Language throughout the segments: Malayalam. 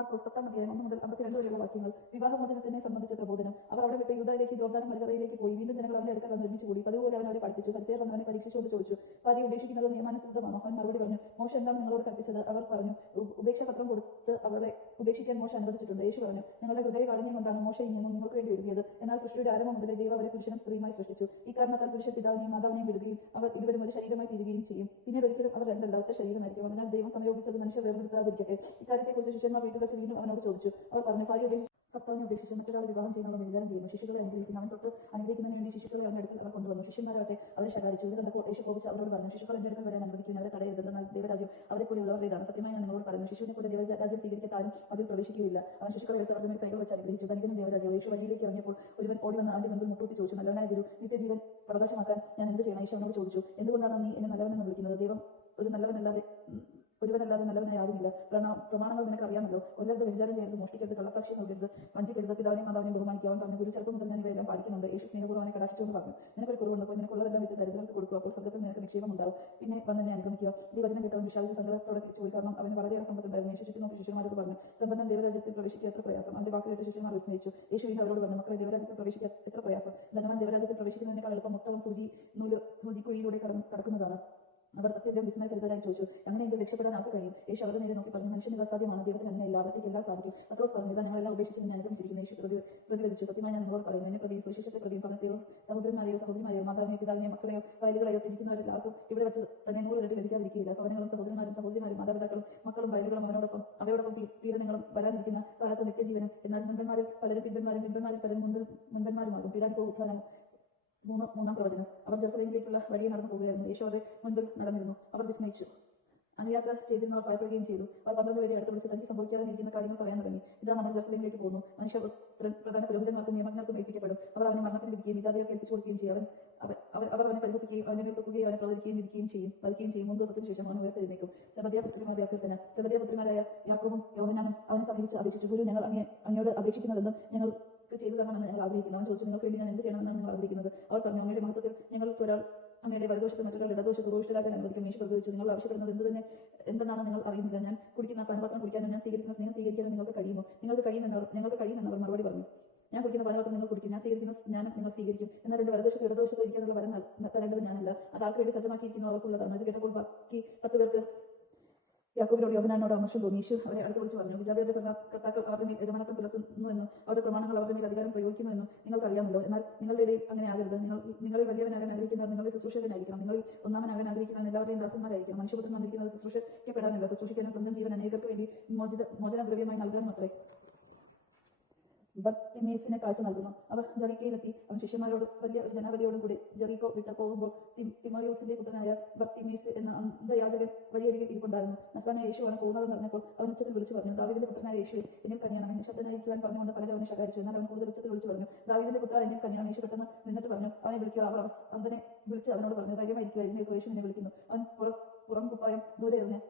മാർക്കോസ് 10-1 മുതൽ 52 വരെയുള്ള വാക്യങ്ങൾ. വിവാഹമോചനത്തിനെ സംബന്ധിച്ച പ്രബോധനം. അവർ അവിടെ വിട്ട് യൂദായിലേക്ക് ജോർദാനും മലകരയിലേക്ക് പോയി. വീണ്ടും ജനങ്ങൾ അവന്റെ അടുക്കൽ വന്ന് ഒരുമിച്ച് കൂടി. പതിവുപോലെ അവൻ അവരെ പഠിപ്പിച്ചു. ഫരിസേയർ വന്ന് അവനെ പരീക്ഷിച്ചുകൊണ്ട് ചോദിച്ചു, ഭാര്യയെ ഉപേക്ഷിക്കുന്നത് നിയമാനുസൃതമാണോ? അവൻ മറുപടി പറഞ്ഞു, മോശ എന്താണ് നിങ്ങളോട് കൽപ്പിച്ചത്? അവർ പറഞ്ഞു, ഉപേക്ഷാപത്രം കൊടുത്ത് അവരെ ഉപേക്ഷിക്കാൻ മോശ അനുവദിച്ചിട്ടുണ്ട്. യേശു പറഞ്ഞു, നിങ്ങളുടെ ഹൃദയ കാഠിന്യം കൊണ്ടാണ് മോശ ഇന്നും നിങ്ങൾക്ക് വേണ്ടി ഒരുങ്ങിയത്. എന്നാൽ സൃഷ്ടിയുടെ ആരംഭം മുതൽ ദൈവം അവരെ പുരുഷനും സ്ത്രീയുമായി സൃഷ്ടിച്ചു. ഈ കാരണത്താൽ പുരുഷൻ പിതാവിനെയും മാതാവിനെയും വിടുകയും അവർ ഇരുവരും ഒരു ശരീരമായി തീരുകയും ചെയ്യും. പിന്നീട് ഒരിക്കലും അവർ രണ്ടല്ല, ഒറ്റ ശരീരമായിരിക്കും. അതിനാൽ ദൈവം സംയോഗിച്ചത് മനുഷ്യർ വേർപെടുത്താതിരിക്കട്ടെ. ഇക്കാര്യത്തെക്കുറിച്ച് ശിഷ്യന്മാർ വീട്ടിൽ വെച്ച് വീണ്ടും അവനോട് ചോദിച്ചു. അവർ പറഞ്ഞു, ഭാര്യ ഭർത്താവിനെ ഉപേക്ഷിച്ച് മറ്റൊരാളെ വിവാഹം ചെയ്യുന്നവർ വിചാരം ചെയ്യുന്നു. ശിശുക്കളെ അനുഗ്രഹിക്കുന്നു. അവൻ തൊട്ട് അനുഗ്രഹിക്കുന്നതിന് വേണ്ടി ശിശുക്കളെ അവന്റെ അടുക്കൽ അവർ കൊണ്ടുവന്നു. ശിഷ്യന്മാരാകട്ടെ അവരെ ശകാരിച്ചു. ഇത് കണ്ടപ്പോൾ യേശു കോപിച്ച് അവരോട് പറഞ്ഞു, ശിശുക്കൾ എന്റെ അടുക്കൽ വരാൻ അനുവദിക്കുന്നു, അവരെ തടയരുത്. എന്നാൽ ദൈവരാജ്യം അവരെ പോലെയുള്ളവരുടേതാണ്. സത്യമായി ഞാൻ നിങ്ങളോട് പറയുന്നു, ശിശുവിനെ പോലെ ദൈവരാജ്യം സ്വീകരിക്കാനും അതിൽ പ്രവേശിക്കുകയില്ല. അവൻ ശിശുക്കളെ എടുത്ത് അവരുടെ മേൽ കൈകൾ വെച്ച് അനുഗ്രഹിച്ചു. ധനികനും ദൈവരാജ്യം. യേശു വഴിയിലേക്ക് ഇറങ്ങിയപ്പോൾ ഒരുവൻ ഓടി വന്ന് അവന്റെ മുമ്പിൽ മുട്ടുകുത്തി ചോദിച്ചു, നല്ലവനായ ഗുരു, നിത്യജീവൻ അവകാശമാക്കാൻ ഞാൻ എന്ത് ചെയ്യണം? യേശു അവനോട് ചോദിച്ചു, എന്തുകൊണ്ടാണ് നീ എന്നെ നല്ലവനെന്ന് വിളിക്കുന്നത്? ദൈവം ഒരുവനല്ലാതെ നല്ലവനായി ആരുമില്ല. പ്രമാണങ്ങൾ നിനക്ക് അറിയാമല്ലോ. ഒരാളുടെ വ്യഭിചാരം ചെയ്യരുത്, മോഷ്ടിക്കരുത്, കള്ളസാക്ഷ്യം നൽകരുത്, വഞ്ചിക്കരുത്, പിതാവിനെയും മാതാവിനെയും ബഹുമാനിക്കുക. അവൻ പറഞ്ഞു, ഗുരു, ചെറുപ്പം മുതൽ ഞാൻ ഇവയെല്ലാം പാലിക്കുന്നുണ്ട്. യേശു സ്നേഹപൂർവ്വം അവനെ കടാക്ഷിച്ചുകൊണ്ട് പറഞ്ഞു, നിനക്കൊരു കുറവുണ്ട്, അപ്പോൾ നിനക്കുള്ളതെല്ലാം വിറ്റ് ദരിദ്രർക്ക് കൊടുക്കുക, അപ്പോൾ സ്വർഗ്ഗത്തിൽ നിനക്ക് നിക്ഷേപം ഉണ്ടാവും. പിന്നെ വന്ന് എന്നെ അനുഗമിക്കുക. ഈ വചനം കേട്ടവൻ വിശ്വാസിച്ച് സങ്കടത്തോടെ തിരിച്ചുപോയി. കാരണം അവന് വളരെയേറെ സമ്പത്തുണ്ടായിരുന്നു. യേശു ചുറ്റും നോക്കി ശിഷ്യന്മാരോട് പറഞ്ഞു, സമ്പന്നൻ ദൈവരാജ്യത്തിൽ പ്രവേശിക്കുക എത്ര പ്രയാസം. അവന്റെ വാക്ക് കേട്ട് ശിഷ്യന്മാർ വിസ്മയിച്ചു. യേശു വീണ്ടും അവരോട് പറഞ്ഞു, മക്കളെ, ദൈവരാജ്യത്തിൽ പ്രവേശിക്കുക എത്ര പ്രയാസം. ധനവാൻ ദൈവരാജ്യത്തിൽ പ്രവേശിക്കുന്നതിനേക്കാൾ എളുപ്പം മുട്ടവും സൂചിക്കുഴിയിലൂടെ കടക്കുന്നതാണ്. അവർ അത്യന്തം വിസ്മയഭരിതരായി ചോദിച്ചു, അങ്ങനെയെങ്കിൽ രക്ഷപ്പെടാൻ ആർക്ക് കഴിയും? യേശു അവരുടെ നേരെ നോക്കി പറഞ്ഞു, മനുഷ്യന് അസാധ്യമാണ്, ദൈവത്തിന് അങ്ങനെയല്ല, അവർത്തേക്ക് എല്ലാം സാധിച്ചു. പത്രോസ് പറഞ്ഞു, ഇതാ ഞങ്ങളെല്ലാം ഉപേക്ഷിച്ച് എന്നെ അനുഗമിച്ചിരിക്കുന്നു. യേശു പ്രതികരിച്ചു, സത്യമായി ഞാൻ നിങ്ങളോട് പറയുന്നു, എന്നെ പ്രതി സുവിശേഷത്തെ പ്രതിയും പണത്തെയോ സഹോദരന്മാരെയോ സഹോദരിമാരെയോ മാതാവിനെയോ പിതാവിനെയോ മക്കളെയോ വയലുകളെയോ ത്യജിക്കുന്നവരെല്ലാവർക്കും ഇവിടെ വെച്ച് തന്നെ 100 ഇരട്ടി ലഭിക്കാതിരിക്കില്ല. ഭവനങ്ങളും സഹോദരന്മാരും സഹോദരിമാരും മാതാപിതാക്കളും മക്കളും വയലുകളും അവയോടൊപ്പം പീഡനങ്ങളും വരാനിരിക്കുന്ന കാലത്ത് നിത്യജീവനും. എന്നാൽ മുൻപന്മാരിൽ പലരും പിൻപന്മാരും പിൻപന്മാരിൽ പലരും മുൻപന്മാരുമാകും. പീഡാനുഭവ ഉത്ഥാനം. മൂന്നാം പ്രവചനം. അവർ ജെറുസലേമിലേക്കുള്ള വഴിയെ നടന്നു പോകുകയായിരുന്നു. യേശു അവരുടെ മുൻപിൽ നടന്നിരുന്നു. അവർ വിസ്മയിച്ചു. അനുയാത്ര ചെയ്തിരുന്നവർ ഭയപ്പെടുകയും ചെയ്തു. അവർ 12 പേരെ അടുത്ത് വിളിച്ച് തനിക്ക് സംഭവിക്കാതിരിക്കുന്ന കാര്യങ്ങൾ പറയാൻ തുടങ്ങി. ഇതാ നമ്മൾ ജെറുസലേമിലേക്ക് പോകുന്നു. മനുഷ്യപുത്രൻ പ്രധാന പുരോഹിതന്മാർക്കും നിയമജ്ഞർക്കും ഏൽപ്പിക്കപ്പെടും. അവർ അവനെ മരണത്തിൽ വിധിക്കുകയും വിജാതികൾക്ക് ഏൽപ്പിച്ചു കൊടുക്കുകയും ചെയ്യും. അവർ അവനെ പരിഹസിക്കുകയും അവനെ മേൽ തുപ്പുകയും അവനെ പ്രവചിക്കുകയും വിധിക്കുകയും ചെയ്യും. 3 ദിവസത്തിന് ശേഷം അവൻ ഉയർത്തെഴുന്നേൽക്കും. സെബെദെയ പുത്രന്മാരായ യാക്കോബും യോഹന്നാനും അവനെ സമീപിച്ച് അപേക്ഷിച്ചു, ഗുരു, ഞങ്ങൾ അങ്ങയോട് അപേക്ഷിക്കുന്നതെന്നും ഞങ്ങൾക്ക് ചെയ്തു തരണമെന്ന് ഞങ്ങൾ ആഗ്രഹിക്കുന്നു. അവൻ ചോദിച്ചു, നിങ്ങൾക്ക് വേണ്ടി ഞാൻ എന്ത് ചെയ്യണമെന്നാണ് നിങ്ങൾ ആഗ്രഹിക്കുന്നത്? അവർ പറഞ്ഞു, അങ്ങയുടെ മഹത്വത്തിൽ ഞങ്ങൾക്ക് ഒരാൾ അങ്ങയുടെ വലതുവശത്ത് മറ്റൊരാൾ ഇടതുവശത്ത് ഉപവിഷ്ടരാകാൻ അനുവദിക്കും. യേശു പ്രതികരിച്ചു, നിങ്ങൾ ആവശ്യപ്പെടുന്നത് എന്തെന്നാണ് നിങ്ങൾ അറിയുന്നില്ല. ഞാൻ കുടിക്കുന്ന പാനപാത്രം കുടിക്കാനും ഞാൻ സ്വീകരിക്കുന്ന സ്നേഹം സ്വീകരിക്കാനും നിങ്ങൾക്ക് കഴിയുമെന്ന് അവർ മറുപടി പറഞ്ഞു. ഞാൻ കുടിക്കുന്ന പാനപാത്രം നിങ്ങൾ കുടിക്കും, ഞാൻ സ്വീകരിക്കുന്ന സ്നാനം നിങ്ങൾ സ്വീകരിക്കും. എന്നാൽ എന്റെ വലതുവശത്ത് ഇടതുവശത്ത് ഇരിക്കാനുള്ള വരം തരേണ്ടത് ഞാനല്ല, അത് ആൾക്ക് വേണ്ടി സജ്ജമാക്കിയിരിക്കുന്ന അവർക്കുള്ളതാണ്. ഇത് കേട്ടപ്പോൾ ബാക്കി 10 പേർക്ക് യാക്കോബിനോട് യോഹന്നാനോട് അമർഷം തോന്നി. യേശു അവരെ അടുത്ത് വിളിച്ച് പറഞ്ഞു, വിജാതിയരുടെ കർത്താക്കൾ അവരുടെ മേൽ യജമാനത്വം പുലർത്തുന്നുവെന്നും അവരുടെ പ്രമാണങ്ങൾ അവരുടെ മേൽ അധികാരം പ്രയോഗിക്കുന്നുവെന്നും നിങ്ങൾക്ക് അറിയാമല്ലോ. എന്നാൽ നിങ്ങളുടെ ഇടയിൽ അങ്ങനെ ആകരുത്. നിങ്ങളിൽ വലിയവനാകാൻ ആഗ്രഹിക്കുന്നവർ നിങ്ങളുടെ ശുശ്രൂഷകനായിരിക്കണം. നിങ്ങളിൽ ഒന്നാമനാകാൻ ആഗ്രഹിക്കുന്നവർ എല്ലാവരുടെയും ദാസന്മാരായിരിക്കണം. മനുഷ്യപുത്രൻ വന്നിരിക്കുന്നത് ശുശ്രൂഷിക്കപ്പെടാനല്ല, ശുശ്രൂഷിക്കാനും സ്വന്തം ജീവൻ അനേകർക്ക് വേണ്ടി മോചനദ്രവ്യമായി നൽകാനും അത്രേ. ബർത്തിമേസിനെ കാഴ്ച നൽകുന്നു. അവർ ജെറിക്കോയിലെത്തി. അവൻ ശിഷ്യന്മാരോട് വലിയ ഒരു ജനാവലിയോടും കൂടി ജെറിക്കോ വിട്ട് പോകുമ്പോൾ തിമോഥെയോസിന്റെ പുത്രനായ ബർത്തിമേസ് എന്ന അന്ധയാചകൻ വഴിയരികിൽ ഇരിപ്പുണ്ടായിരുന്നു. നസ്രാണിയായ യേശു അവൻ പോകുന്നതെന്ന് പറഞ്ഞപ്പോൾ അവൻ ഉച്ചത്തിൽ വിളിച്ചു പറഞ്ഞു, ദാവീദിന്റെ പുത്രനായ യേശുവേ, എന്നിൽ കനിയണം. നിശബ്ദനായിരിക്കുവാൻ പറഞ്ഞുകൊണ്ട് പലരും അവനെ ശകാരിച്ചു. എന്നാൽ അവൻ കൂടുതൽ ഉച്ചത്തിൽ വിളിച്ചു പറഞ്ഞു, ദാവീദിന്റെ പുത്രാ, എന്നിൽ കനിയണം. യേശു പെട്ടെന്ന് നിന്നിട്ട് പറഞ്ഞു, അവനെ വിളിക്കുക. അവർ അന്ധനെ വിളിച്ച് അവനോട് പറഞ്ഞു, ധൈര്യമായിരിക്കുക, എഴുന്നേൽക്കുക, യേശു എന്നെ വിളിക്കുന്നു. അവൻ പുറം കുപ്പായം ദൂരെ എറിഞ്ഞ്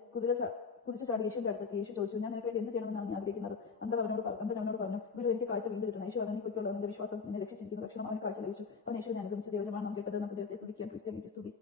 കുതിച്ചു ചാടി യേശുവിന്റെ അടുത്തെത്തി. യേശു ചോദിച്ചു, ഞാൻ നിനക്ക് വേണ്ടി എന്ത് ചെയ്യണമെന്നാണ് ഞാൻ ആഗ്രഹിക്കുന്നത്? അന്ധൻ അവനോട് പറഞ്ഞു, ഗുരു, എനിക്ക് കാഴ്ച വീണ്ടും കിട്ടണം. യേശു അവനെ കുറിച്ചുള്ള അവന്റെ വിശ്വാസം എന്നെ രക്ഷിച്ചിരിക്കുന്നു. ഭക്ഷണം അവന് കാഴ്ച ലഭിച്ചു. അവൻ യേശുവിനെ അനുഗമിച്ചു. ദൈവജനമാണ് നാം കേട്ടത്. നമുക്ക് ദൈവത്തെ സ്തുതിക്കാം. ക്രിസ്ത്യാനിക്ക് സ്തുതി.